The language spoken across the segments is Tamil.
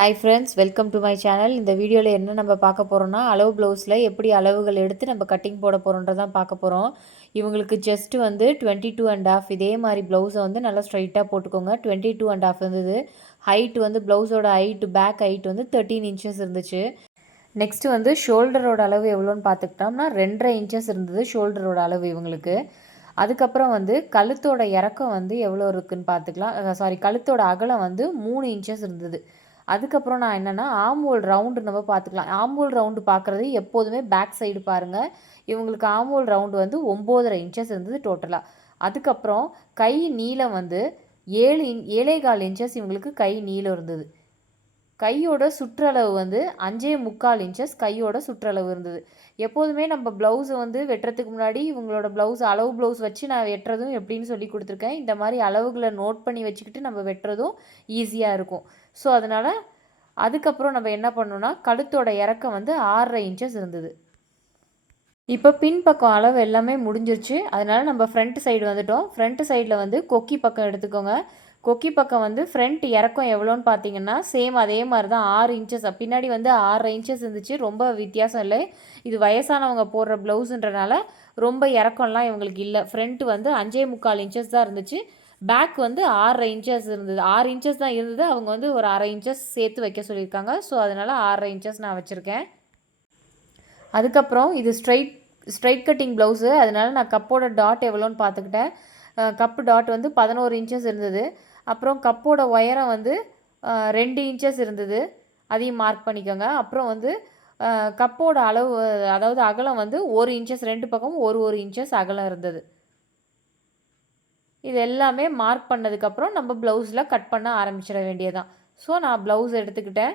Hi friends welcome to my channel இந்த வீடியோவில் என்ன நம்ம பார்க்க போகிறோம்னா அளவு ப்ளவுஸில் எப்படி அளவுகள் எடுத்து நம்ம கட்டிங் போட போகிறோன்றதான் பார்க்க போகிறோம் இவங்களுக்கு ஜஸ்ட் வந்து டுவெண்ட்டி டூ அண்ட் ஆஃப் இதே மாதிரி ப்ளவுஸை வந்து நல்லா ஸ்ட்ரைட்டாக போட்டுக்கோங்க. டுவெண்ட்டி டூ அண்ட் ஆஃப் இருந்தது. ஹைட் வந்து ப்ளவுஸோட ஹைட் பேக் ஹைட் வந்து தேர்ட்டீன் இன்ச்சஸ் இருந்துச்சு. நெக்ஸ்ட்டு வந்து ஷோல்டரோட அளவு எவ்வளோன்னு பார்த்துக்கிட்டோம்னா ரெண்டரை இன்ச்சஸ் இருந்தது ஷோல்டரோட அளவு இவங்களுக்கு. அதுக்கப்புறம் வந்து கழுத்தோட இறக்கம் வந்து எவ்வளோ இருக்குதுன்னு பார்த்துக்கலாம். சாரி கழுத்தோட அகலம் வந்து மூணு இன்ச்சஸ் இருந்தது. அதுக்கப்புறம் நான் என்னென்னா ஆம்போல் ரவுண்டு நம்ம பார்த்துக்கலாம். ஆம்போல் ரவுண்டு பார்க்குறது எப்போதுமே பேக் சைடு பாருங்கள் இவங்களுக்கு ஆம்போல் ரவுண்டு வந்து ஒம்போதரை இன்ச்சஸ் இருந்தது டோட்டலாக அதுக்கப்புறம் கை நீளம் வந்து ஏழு இன் ஏழே கால் இன்ச்சஸ் இவங்களுக்கு கை நீளம் இருந்தது. கையோட சுற்றளவு வந்து அஞ்சே முக்கால் இன்ச்சஸ் கையோட சுற்றளவு இருந்தது. எப்போதுமே நம்ம ப்ளவுஸை வந்து வெட்டுறதுக்கு முன்னாடி இவங்களோட ப்ளவுஸ் அளவு ப்ளவுஸ் வச்சு நான் வெட்டுறதும் எப்படின்னு சொல்லி கொடுத்துருக்கேன். இந்த மாதிரி அளவுகளை நோட் பண்ணி வச்சுக்கிட்டு நம்ம வெட்டுறதும் ஈஸியாக இருக்கும். ஸோ அதனால் அதுக்கப்புறம் நம்ம என்ன பண்ணோன்னா கழுத்தோட இறக்கம் வந்து ஆறரை இன்ச்சஸ் இருந்தது. இப்போ பின்பக்கம் அளவு எல்லாமே முடிஞ்சிருச்சு. அதனால் நம்ம ஃப்ரண்ட் சைடு வந்துட்டோம். ஃப்ரண்ட் சைடில் வந்து கொக்கி பக்கம் எடுத்துக்கோங்க. கொக்கி பக்கம் வந்து ஃப்ரண்ட் இறக்கம் எவ்வளோன்னு பார்த்தீங்கன்னா சேம் அதே மாதிரி தான் ஆறு இன்ச்சஸ் பின்னாடி வந்து ஆறரை இன்ச்சஸ் இருந்துச்சு. ரொம்ப வித்தியாசம் இல்லை. இது வயசானவங்க போடுற ப்ளவுஸுன்றனால ரொம்ப இறக்கம்லாம் இவங்களுக்கு இல்லை. ஃப்ரண்ட் வந்து அஞ்சே முக்கால் இன்ச்சஸ் தான் இருந்துச்சு. பேக் வந்து ஆறரை இன்ச்சஸ் இருந்தது. ஆறு இன்ச்சஸ் தான் இருந்தது. அவங்க வந்து ஒரு அரை இன்ச்சஸ் சேர்த்து வைக்க சொல்லியிருக்காங்க. ஸோ அதனால் ஆறரை இன்ச்சஸ் நான் வச்சுருக்கேன். அதுக்கப்புறம் இது ஸ்ட்ரைட் ஸ்ட்ரைட் கட்டிங் ப்ளவுஸு அதனால் நான் கப்போட டாட் எவ்வளோன்னு பார்த்துக்கிட்டேன். கப்பு டாட் வந்து பதினோரு இன்ச்சஸ் இருந்தது. அப்புறம் கப்போட ஒயரம் வந்து ரெண்டு இன்ச்சஸ் இருந்தது. அதையும் மார்க் பண்ணிக்கோங்க. அப்புறம் வந்து கப்போட அளவு அதாவது அகலம் வந்து ஒரு இன்ச்சஸ் ரெண்டு பக்கமும் ஒரு ஒரு இன்ச்சஸ் அகலம் இருந்தது. இது எல்லாமே மார்க் பண்ணதுக்கப்புறம் நம்ம ப்ளவுஸில் கட் பண்ண ஆரம்பிச்சிட வேண்டியதான் ஸோ நான் ப்ளவுஸ் எடுத்துக்கிட்டேன்.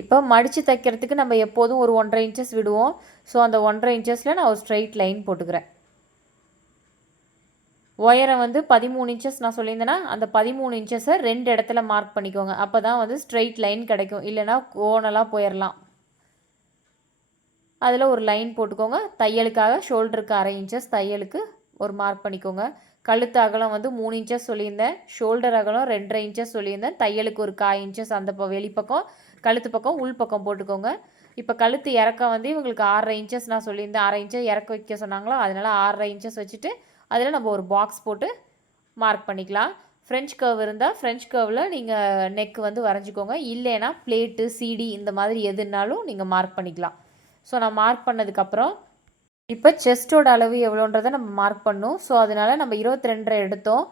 இப்போ மடித்து தைக்கிறதுக்கு நம்ம எப்போதும் ஒரு ஒன்றரை இன்ச்சஸ் விடுவோம். ஸோ அந்த ஒன்றரை இன்ச்சஸில் நான் ஒரு ஸ்ட்ரைட் லைன் போட்டுக்கிறேன். ஒயரை வந்து பதிமூணு இன்ச்சஸ் நான் சொல்லியிருந்தேன்னா அந்த பதிமூணு இன்ச்சஸை ரெண்டு இடத்துல மார்க் பண்ணிக்கோங்க. அப்போ தான் வந்து ஸ்ட்ரெயிட் லைன் கிடைக்கும். இல்லைனா கோணலாக போயிடலாம் அதில் ஒரு லைன் போட்டுக்கோங்க. தையலுக்காக ஷோல்டருக்கு அரை இன்ச்சஸ் தையலுக்கு ஒரு மார்க் பண்ணிக்கோங்க. கழுத்து அகலம் வந்து மூணு இன்ச்சஸ் சொல்லியிருந்தேன். ஷோல்டர் அகலம் ரெண்டரை இன்ச்சஸ் சொல்லியிருந்தேன். தையலுக்கு ஒரு காய் இன்ச்சஸ் அந்த வெளிப்பக்கம் கழுத்து பக்கம் உள் பக்கம் போட்டுக்கோங்க. இப்போ கழுத்து இறக்கம் வந்து இவங்களுக்கு ஆறரை இன்ச்சஸ் நான் சொல்லியிருந்தேன். அரை இன்ச்சஸ் இறக்க வைக்க சொன்னாங்களோ அதனால் ஆறரை இன்ச்சஸ் வச்சுட்டு அதில் நம்ம ஒரு பாக்ஸ் போட்டு மார்க் பண்ணிக்கலாம். ஃப்ரெஞ்ச் கர்வ் இருந்தால் ஃப்ரெஞ்ச் கர்வில் நீங்கள் நெக் வந்து வரைஞ்சிக்கோங்க. இல்லைன்னா பிளேட்டு சிடி இந்த மாதிரி எதுனாலும் நீங்கள் மார்க் பண்ணிக்கலாம். ஸோ நான் மார்க் பண்ணதுக்கப்புறம் இப்போ செஸ்ட்டோட அளவு எவ்வளோன்றதை நம்ம மார்க் பண்ணோம். ஸோ அதனால் நம்ம இருபத்தி ரெண்டரை எடுத்தோம்.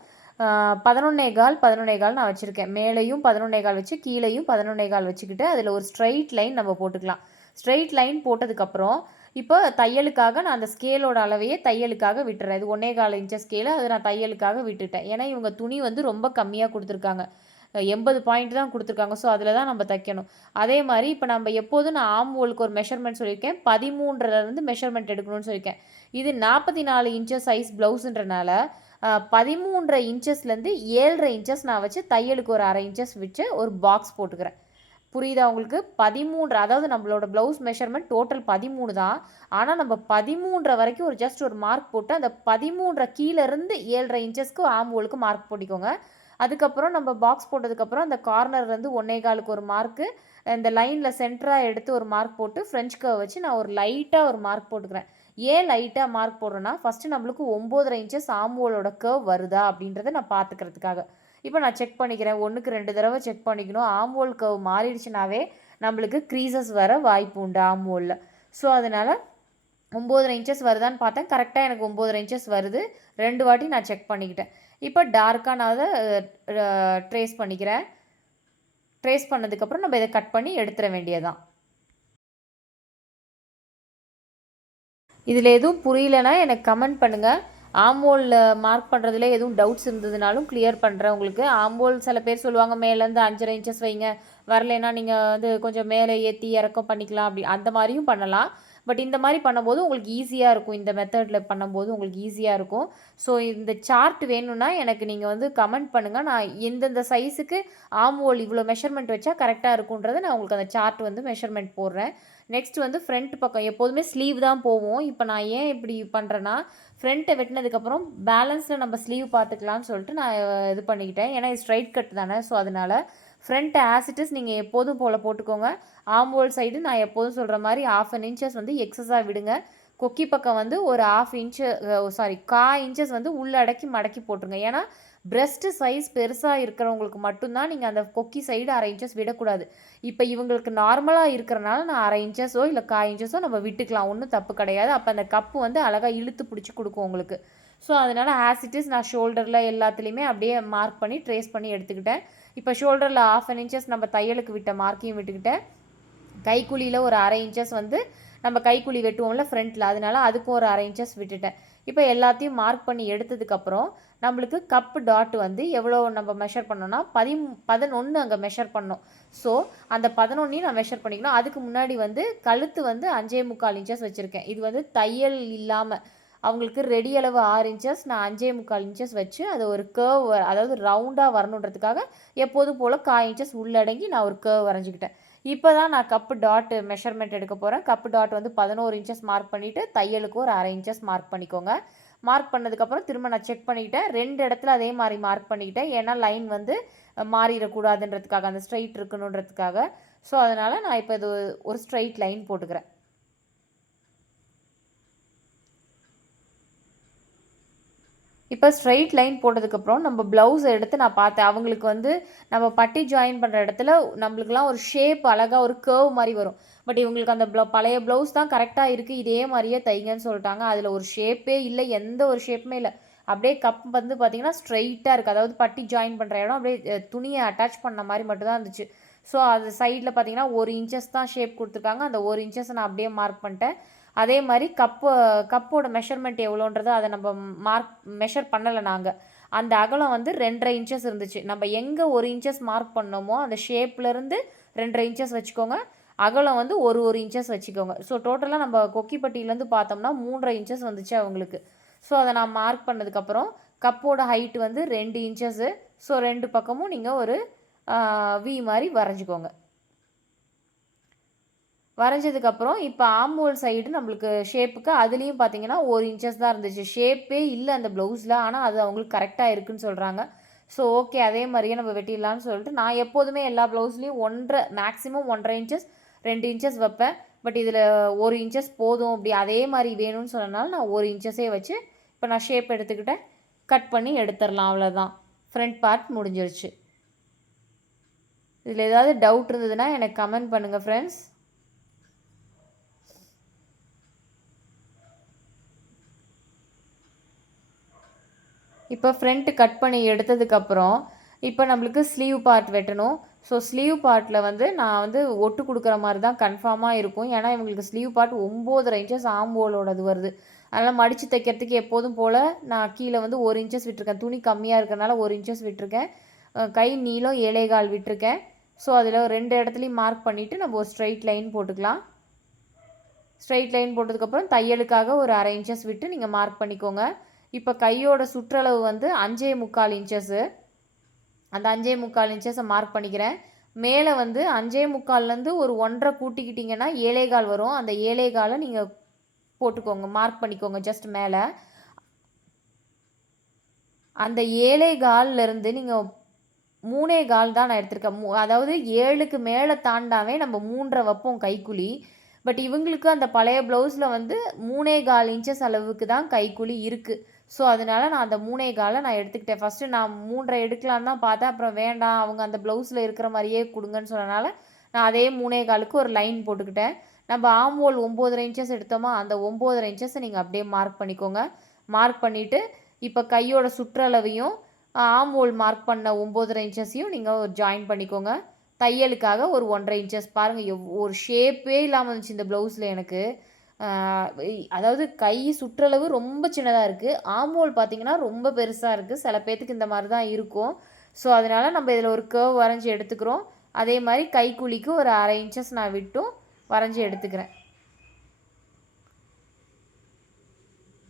பதினொன்னே கால் பதினொன்னே கால் நான் வச்சுருக்கேன். மேலேயும் பதினொன்னே கால் வச்சு கீழேயும் பதினொன்னே கால் வச்சுக்கிட்டு அதில் ஒரு ஸ்ட்ரைட் லைன் நம்ம போட்டுக்கலாம். ஸ்ட்ரைட் லைன் போட்டதுக்கப்புறம் இப்போ தையலுக்காக நான் அந்த ஸ்கேலோட அளவையே தையலுக்காக விட்டுறேன். இது ஒன்றே கால் இன்ச்சஸ் ஸ்கேலு அதை நான் தையலுக்காக விட்டுட்டேன். ஏன்னா இவங்க துணி வந்து ரொம்ப கம்மியாக கொடுத்துருக்காங்க. எண்பது பாயிண்ட் தான் கொடுத்துருக்காங்க. ஸோ அதில் தான் நம்ம தைக்கணும். அதே மாதிரி இப்போ நம்ம எப்போதும் நான் ஆம்போலுக்கு ஒரு மெஷர்மெண்ட் சொல்லியிருக்கேன். பதிமூன்றுலேருந்து மெஷர்மெண்ட் எடுக்கணும்னு சொல்லியிருக்கேன். இது நாற்பத்தி நாலு இன்ச்சஸ் சைஸ் ப்ளவுஸுன்றனால பதிமூன்றரை இன்ச்சஸ்லேருந்து ஏழரை இன்ச்சஸ் நான் வச்சு தையலுக்கு ஒரு அரை இன்ச்சஸ் வச்சு ஒரு பாக்ஸ் போட்டுக்கிறேன். புரியுதா உங்களுக்கு? பதிமூன்று அதாவது நம்மளோட ப்ளவுஸ் மெஷர்மெண்ட் டோட்டல் பதிமூணு தான். ஆனால் நம்ம பதிமூன்றரை வரைக்கும் ஒரு ஜஸ்ட் ஒரு மார்க் போட்டு அந்த பதிமூன்றரை கீழேருந்து ஏழரை இன்ச்சஸ்க்கு ஆம்போலுக்கு மார்க் போட்டிக்கோங்க. அதுக்கப்புறம் நம்ம பாக்ஸ் போட்டதுக்கப்புறம் அந்த கார்னர்லேருந்து ஒன்னே காலுக்கு ஒரு மார்க்கு இந்த லைனில் சென்டராக எடுத்து ஒரு மார்க் போட்டு ஃப்ரெஞ்ச் கவ் வச்சு நான் ஒரு லைட்டாக ஒரு மார்க் போட்டுக்கிறேன். ஏன் லைட்டாக மார்க் போடுறேன்னா ஃபஸ்ட்டு நம்மளுக்கு ஒம்போதரை இன்ச்சஸ் ஆம்போலோட கர்வ் வருதா அப்படின்றத நான் பார்த்துக்கிறதுக்காக. இப்போ நான் செக் பண்ணிக்கிறேன். ஒன்றுக்கு ரெண்டு தடவை செக் பண்ணிக்கணும். ஆம்போல் கர்வ் மாறிடுச்சுனாவே நம்மளுக்கு க்ரீசஸ் வர வாய்ப்பு உண்டு ஆம்போலில் ஸோ அதனால் ஒம்போதரை இன்ச்சஸ் வருதான்னு பார்த்தேன். கரெக்டாக எனக்கு ஒம்போதரை இன்ச்சஸ் வருது. ரெண்டு வாட்டி நான் செக் பண்ணிக்கிட்டேன். இப்போ டார்க்காக நான் அதை ட்ரேஸ் பண்ணிக்கிறேன். ட்ரேஸ் பண்ணதுக்கப்புறம் நம்ம இதை கட் பண்ணி எடுத்துட வேண்டியதான் இதில் எதுவும் புரியலனா எனக்கு கமெண்ட் பண்ணுங்கள் ஆம்போலில் மார்க் பண்ணுறதுல எதுவும் டவுட்ஸ் இருந்ததுனாலும் கிளியர் பண்ணுறேன் உங்களுக்கு. ஆம்போல் சில பேர் சொல்லுவாங்க மேலேருந்து அஞ்சரை இன்ச்சஸ் வைங்க. வரலைன்னா நீங்கள் வந்து கொஞ்சம் மேலே ஏற்றி இறக்கம் பண்ணிக்கலாம் அப்படி. அந்த மாதிரியும் பண்ணலாம். பட் இந்த மாதிரி பண்ணும்போது உங்களுக்கு ஈஸியாக இருக்கும். இந்த மெத்தடில் பண்ணும்போது உங்களுக்கு ஈஸியாக இருக்கும். ஸோ இந்த சார்ட் வேணும்னா எனக்கு நீங்கள் வந்து கமெண்ட் பண்ணுங்கள் நான் எந்தெந்த சைஸுக்கு ஆம்வோல் இவ்வளோ மெஷர்மெண்ட் வச்சா கரெக்டாக இருக்குன்றதை நான் உங்களுக்கு அந்த சார்ட் வந்து மெஷர்மெண்ட் போடுறேன். நெக்ஸ்ட் வந்து ஃப்ரண்ட் பக்கம். எப்போதுமே ஸ்லீவ் தான் போவோம். இப்போ நான் ஏன் இப்படி பண்ணுறேன்னா ஃப்ரண்ட்டை வெட்டினதுக்கப்புறம் பேலன்ஸில் நம்ம ஸ்லீவ் பார்த்துக்கலாம்னு சொல்லிட்டு நான் இது பண்ணிக்கிட்டேன். ஏன்னா இது ஸ்ட்ரைட் கட் தானே. ஸோ அதனால் ஃப்ரண்ட் ஆசிட்டிஸ் நீங்கள் எப்போதும் போல் போட்டுக்கோங்க. ஆம்போல் சைடு நான் எப்போதும் சொல்கிற மாதிரி ஆஃப் அன் இன்ச்சஸ் வந்து எக்ஸஸாக விடுங்க. கொக்கி பக்கம் வந்து ஒரு ஆஃப் இன்ச்சு சாரி கா இன்ச்சஸ் வந்து உள்ளடக்கி மடக்கி போட்டுருங்க. ஏன்னா பிரெஸ்ட்டு சைஸ் பெருசாக இருக்கிறவங்களுக்கு மட்டும்தான் நீங்கள் அந்த கொக்கி சைடு அரை இன்ச்சஸ் விடக்கூடாது. இப்போ இவங்களுக்கு நார்மலாக இருக்கிறனால நான் அரை இன்ச்சஸோ இல்லை கா இன்ச்சஸோ நம்ம விட்டுக்கலாம். ஒன்றும் தப்பு கிடையாது. அப்போ அந்த கப்பு வந்து அழகாக இழுத்து பிடிச்சி கொடுக்கும் உங்களுக்கு. ஸோ அதனால் ஆசிட்டிஸ் நான் ஷோல்டரில் எல்லாத்துலேயுமே அப்படியே மார்க் பண்ணி ட்ரேஸ் பண்ணி எடுத்துக்கிட்டேன். இப்போ ஷோல்டரில் ஆஃப் அன் இன்ச்சஸ் நம்ம தையலுக்கு விட்ட மார்க்கையும் விட்டுக்கிட்டேன். கைக்குழியில் ஒரு அரை இன்ச்சஸ் வந்து நம்ம கைக்குழி வெட்டுவோம்ல ஃப்ரண்ட்டில் அதனால அதுக்கும் ஒரு அரை இன்ச்சஸ் விட்டுட்டேன். இப்போ எல்லாத்தையும் மார்க் பண்ணி எடுத்ததுக்கப்புறம் நம்மளுக்கு கப்பு டாட் வந்து எவ்வளோ நம்ம மெஷர் பண்ணோன்னா பதி பதினொன்று அங்கே மெஷர் பண்ணோம். ஸோ அந்த பதினொன்றையும் நான் மெஷர் பண்ணிக்கணும். அதுக்கு முன்னாடி வந்து கழுத்து வந்து அஞ்சே முக்கால் இன்ச்சஸ் வச்சுருக்கேன். இது வந்து தையல் இல்லாமல் அவங்களுக்கு ரெடி அளவு ஆறு இன்ச்சஸ் நான் அஞ்சே முக்கால் இன்ச்சஸ் வச்சு அதை ஒரு கேர்வ் அதாவது ரவுண்டாக வரணுன்றதுக்காக எப்போதும் போல் காய் இன்ச்சஸ் உள்ளடங்கி நான் ஒரு கேர்வ் வரைஞ்சிக்கிட்டேன். இப்போ தான் நான் கப்பு டாட் மெஷர்மெண்ட் எடுக்க போகிறேன் கப்பு டாட் வந்து பதினோரு இன்ச்சஸ் மார்க் பண்ணிவிட்டு தையலுக்கு ஒரு அரை இன்ச்சஸ் மார்க் பண்ணிக்கோங்க. மார்க் பண்ணதுக்கப்புறம் திரும்ப நான் செக் பண்ணிக்கிட்டேன் ரெண்டு இடத்துல அதே மாதிரி மார்க் பண்ணிக்கிட்டேன் ஏன்னா லைன் வந்து மாறிடக்கூடாதுன்றதுக்காக அந்த ஸ்ட்ரைட் இருக்கணுன்றதுக்காக. ஸோ அதனால் நான் இப்போ இது ஒரு ஸ்ட்ரைட் லைன் போட்டுக்கிறேன். இப்போ ஸ்ட்ரைட் லைன் போட்டதுக்கப்புறம் நம்ம ப்ளவுஸ் எடுத்து நான் பார்த்தேன். அவங்களுக்கு வந்து நம்ம பட்டி ஜாயின் பண்ணுற இடத்துல நம்மளுக்குலாம் ஒரு ஷேப் அழகாக ஒரு கேர்வ் மாதிரி வரும். பட் இவங்களுக்கு அந்த ப்ள பழைய ப்ளவுஸ் தான் கரெக்டாக இருக்குது இதே மாதிரியே தைங்கன்னு சொல்லிட்டாங்க. அதில் ஒரு ஷேப்பே இல்லை. எந்த ஒரு ஷேப்புமே இல்லை. அப்படியே கப் வந்து பார்த்திங்கன்னா ஸ்ட்ரைட்டாக இருக்குது அதாவது பட்டி ஜாயின் பண்ணுற இடம் அப்படியே துணியை அட்டாச் பண்ண மாதிரி மட்டும்தான் இருந்துச்சு. ஸோ அது சைடில் பார்த்தீங்கன்னா ஒரு இன்ச்சஸ் தான் ஷேப் கொடுத்துருக்காங்க. அந்த ஒரு இன்ச்சஸ் நான் அப்படியே மார்க் பண்ணிட்டேன். அதே மாதிரி கப்பு கப்போட மெஷர்மெண்ட் எவ்வளோன்றதை அதை நம்ம மார்க் மெஷர் பண்ணலை நாங்கள் அந்த அகலம் வந்து ரெண்டரை இன்ச்சஸ் இருந்துச்சு. நம்ம எங்கே ஒரு இன்ச்சஸ் மார்க் பண்ணோமோ அந்த ஷேப்லேருந்து ரெண்டரை இன்ச்சஸ் வச்சுக்கோங்க. அகலம் வந்து ஒரு ஒரு இன்ச்சஸ் வச்சுக்கோங்க. ஸோ டோட்டலாக நம்ம கொக்கிப்பட்டியிலேருந்து பார்த்தோம்னா மூன்றரை இன்ச்சஸ் வந்துச்சு அவங்களுக்கு. ஸோ அதை நான் மார்க் பண்ணதுக்கப்புறம் கப்போட ஹைட் வந்து ரெண்டு இன்ச்சஸ்ஸு ஸோ ரெண்டு பக்கமும் நீங்கள் ஒரு வி மாதிரி வரைஞ்சிக்கோங்க. வரைஞ்சதுக்கப்புறம் இப்போ ஆம்போல் சைடு நம்மளுக்கு ஷேப்புக்கு அதுலேயும் பார்த்தீங்கன்னா ஒரு இன்ச்சஸ் தான் இருந்துச்சு. ஷேப்பே இல்லை அந்த ப்ளவுஸில் ஆனால் அது அவங்களுக்கு கரெக்டாக இருக்குன்னு சொல்கிறாங்க ஸோ ஓகே அதே மாதிரியே நம்ம வெட்டிடலான்னு சொல்லிட்டு நான் எப்போதுமே எல்லா ப்ளவுஸ்லேயும் ஒன்றரை மேக்ஸிமம் ஒன்றரை இன்ச்சஸ் ரெண்டு இன்ச்சஸ் வைப்பேன். பட் இதில் ஒரு இன்ச்சஸ் போதும் அப்படி அதே மாதிரி வேணும்னு சொன்னனால நான் ஒரு இன்ச்சஸே வச்சு இப்போ நான் ஷேப் எடுத்துக்கிட்டேன். கட் பண்ணி எடுத்துடலாம் அவ்வளோதான் ஃப்ரண்ட் பார்ட் முடிஞ்சிருச்சு. இதில் ஏதாவது டவுட் இருந்ததுன்னா எனக்கு கமெண்ட் பண்ணுங்கள் ஃப்ரெண்ட்ஸ் இப்போ ஃப்ரண்ட்டு கட் பண்ணி எடுத்ததுக்கப்புறம் இப்போ நம்மளுக்கு ஸ்லீவ் பார்ட் வெட்டணும். ஸோ ஸ்லீவ் பார்ட்டில் வந்து நான் வந்து ஒட்டு கொடுக்குற மாதிரி தான் கன்ஃபார்மாக இருக்கும். ஏன்னா இவங்களுக்கு ஸ்லீவ் பார்ட் ஒம்போதரை இன்ச்சஸ் ஆம்போலோடது வருது. அதனால் மடித்து தைக்கிறதுக்கு எப்போதும் போல் நான் கீழே வந்து ஒரு இன்ச்சஸ் விட்டுருக்கேன். துணி கம்மியாக இருக்கிறனால ஒரு இன்ச்சஸ் விட்டுருக்கேன். கை நீளம் ஏழைகால் விட்டுருக்கேன். ஸோ அதில் ரெண்டு இடத்துலையும் மார்க் பண்ணிவிட்டு நம்ம ஒரு ஸ்ட்ரைட் லைன் போட்டுக்கலாம். ஸ்ட்ரைட் லைன் போட்டதுக்கப்புறம் தையலுக்காக ஒரு அரை இன்ச்சஸ் விட்டு நீங்கள் மார்க் பண்ணிக்கோங்க. இப்போ கையோட சுற்றளவு வந்து அஞ்சே முக்கால் இன்ச்சஸ்ஸு அந்த அஞ்சே முக்கால் இன்ச்சஸை மார்க் பண்ணிக்கிறேன். மேலே வந்து அஞ்சே முக்கால்லேருந்து ஒரு ஒன்றரை கூட்டிக்கிட்டிங்கன்னா ஏழேகால் வரும். அந்த ஏழேகாலை நீங்கள் போட்டுக்கோங்க மார்க் பண்ணிக்கோங்க ஜஸ்ட் மேலே. அந்த ஏழே கால்லேருந்து நீங்கள் மூணே கால் தான் நான் எடுத்திருக்கேன். மூ அதாவது ஏழுக்கு மேலே தாண்டாவே நம்ம மூன்றரை வைப்போம் கைக்குழி. பட் இவங்களுக்கு அந்த பழைய ப்ளவுஸில் வந்து மூணே கால் இன்ச்சஸ் அளவுக்கு தான் கைக்குழி இருக்குது ஸோ அதனால நான் அந்த மூணே காலை நான் எடுத்துக்கிட்டேன். ஃபஸ்ட்டு நான் மூன்றரை எடுக்கலான்னு தான் பார்த்தேன். அப்புறம் வேண்டாம் அவங்க அந்த ப்ளவுஸில் இருக்கிற மாதிரியே கொடுங்கன்னு சொன்னனால நான் அதே மூணே காலுக்கு ஒரு லைன் போட்டுக்கிட்டேன். நம்ம ஆம்போல் ஒம்போதரை இன்ச்சஸ் எடுத்தோமா அந்த ஒம்போதரை இன்ச்சஸை நீங்கள் அப்படியே மார்க் பண்ணிக்கோங்க. மார்க் பண்ணிவிட்டு இப்போ கையோட சுற்றளவையும் ஆம்போல் மார்க் பண்ண ஒம்போதரை இன்ச்சஸையும் நீங்கள் ஜாயின் பண்ணிக்கோங்க. தையலுக்காக ஒரு ஒன்றரை இன்ச்சஸ் பாருங்கள் எவ் ஒரு ஷேப்பே இல்லாமல் இருந்துச்சு இந்த ப்ளவுஸில் எனக்கு. அதாவது கை சுற்றளவு ரொம்ப சின்னதாக இருக்குது ஆம்போல் பார்த்திங்கன்னா ரொம்ப பெருசாக இருக்குது சில பேர்த்துக்கு இந்த மாதிரி தான் இருக்கும். ஸோ அதனால் நம்ம இதில் ஒரு கேர்வ் வரைஞ்சி எடுத்துக்கிறோம். அதே மாதிரி கைக்குழிக்கு ஒரு அரை இன்ச்சஸ் நான் விட்டும் வரைஞ்சி எடுத்துக்கிறேன்.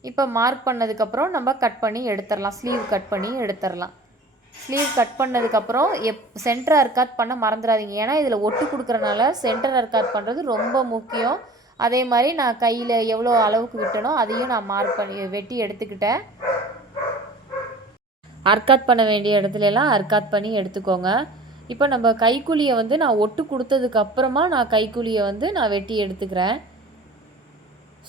இப்போ மார்க் பண்ணதுக்கப்புறம் நம்ம கட் பண்ணி எடுத்துடலாம் ஸ்லீவ் கட் பண்ணி எடுத்துடலாம் ஸ்லீவ் கட் பண்ணதுக்கப்புறம் எப் சென்டர் அர்க்காத் பண்ண மறந்துடாதீங்க ஏன்னா இதில் ஒட்டு கொடுக்குறனால சென்டர் அர்க்காத் பண்ணுறது ரொம்ப முக்கியம். அதே மாதிரி நான் கையில் எவ்வளோ அளவுக்கு விட்டனோ அதையும் நான் மார்க் பண்ணி வெட்டி எடுத்துக்கிட்டேன். அர்க்காத் பண்ண வேண்டிய இடத்துலலாம் அர்க்காத் பண்ணி எடுத்துக்கோங்க. இப்போ நம்ம கைக்குழியை வந்து நான் ஒட்டு கொடுத்ததுக்கப்புறமா நான் கைக்குழியை வந்து நான் வெட்டி எடுத்துக்கிறேன்.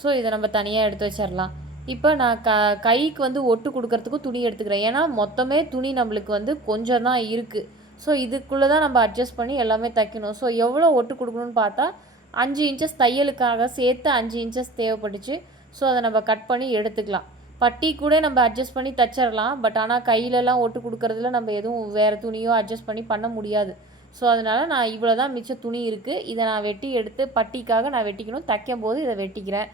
ஸோ இதை நம்ம தனியாக எடுத்து வச்சிடலாம் இப்போ நான் க கைக்கு வந்து ஒட்டு கொடுக்கறதுக்கும் துணி எடுத்துக்கிறேன். ஏன்னா மொத்தமே துணி நம்மளுக்கு வந்து கொஞ்சம் தான் இருக்குது ஸோ இதுக்குள்ளே தான் நம்ம அட்ஜஸ்ட் பண்ணி எல்லாமே தைக்கணும். ஸோ எவ்வளோ ஒட்டு கொடுக்கணும்னு பார்த்தா அஞ்சு இன்ச்சஸ் தையலுக்காக சேர்த்து அஞ்சு இன்ச்சஸ் தேவைப்பட்டுச்சு. ஸோ அதை நம்ம கட் பண்ணி எடுத்துக்கலாம். பட்டி கூட நம்ம அட்ஜஸ்ட் பண்ணி தைச்சிடலாம். பட் ஆனால் கையிலலாம் ஒட்டு கொடுக்கறதுல நம்ம எதுவும் வேறு துணியோ அட்ஜஸ்ட் பண்ணி பண்ண முடியாது. ஸோ அதனால் நான் இவ்வளோ தான் மிச்ச துணி இருக்குது இதை நான் வெட்டி எடுத்து பட்டிக்காக நான் வெட்டிக்கணும். தைக்கும் போது இதை வெட்டிக்கிறேன்.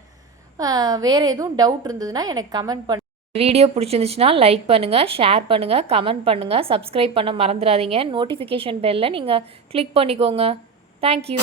வேறு எதுவும் டவுட் இருந்ததுன்னா எனக்கு கமெண்ட் பண்ணு. வீடியோ பிடிச்சிருந்துச்சுன்னா லைக் பண்ணுங்கள் ஷேர் பண்ணுங்கள் கமெண்ட் பண்ணுங்கள் சப்ஸ்கிரைப் பண்ண மறந்துடாதீங்க நோட்டிஃபிகேஷன் பெல்லை நீங்கள் கிளிக் பண்ணிக்கோங்க. Thank you